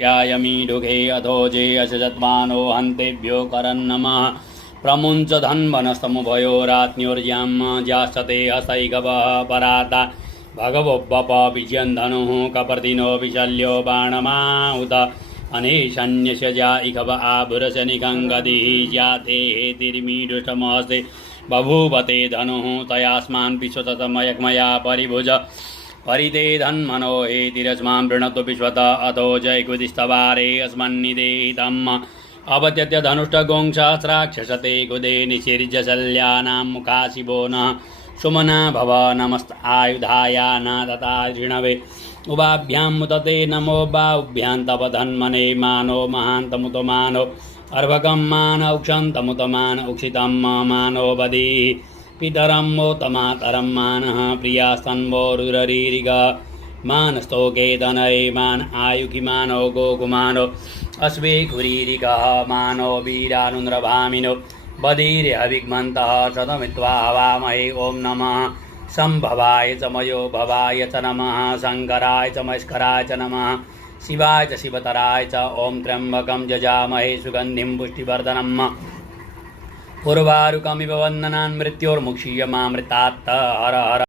यायमीडुघे अधोजे अशजत्मानो हन्तेभ्यो करन्नमः प्रमुञ्च धन्वनस्तमुभयो रात्न्योर्यां ज्यास्ते हस्तैकवः पराता भगवोपप विजयन्धनुः कपर्दिनो विशल्यो बाणमाहुत अनेशन्यस्य जा इकव आभुरशनिकङ्गदिः जाते हेतिर्मीडुष्टमस्ते बभूवते धनुः तयास्मान् विश्वतमयक्मया परिभुज परिते धन्मनो हेतिरस्मां वृणतु विश्वत अतो जयकुदिस्तवारे अस्मन्निदेहितम् अवत्यत्य धनुष्टगोंसहस्राक्षसते कुदे निशिर्जशल्यानां मुखाशिवो नः सुमना भव नमस्त आयुधाया न तथा ऋणवे उभाभ्यां मुदते नमो बाहुभ्यां तव धन्मने मानो महान्तमुत मानो अर्भकं मान उक्षन्तमुत मान उक्षितं मानो बधीः पितरं मोतमातरं मानः प्रियास्तन्वोरुररीरिग मानस्तोके तनये मान आयुखि मानो गोकुमानो अश्वे कुरीरिकः मानो वीरानुन्द्रभामिनो बधीरे हविग्मन्तः शतमित्वा हवामहे ॐ नमः संभवाय च मयो भवाय च नमः शङ्कराय च मस्कराय च नमः शिवाय च शिवतराय च ॐ त्र्यम्बकं जजामहे सुगन्धिं पुष्टिवर्धनम् उर्वारुकमिव वन्दनान् मृत्योर्मुक्षीयमामृतात् हर हर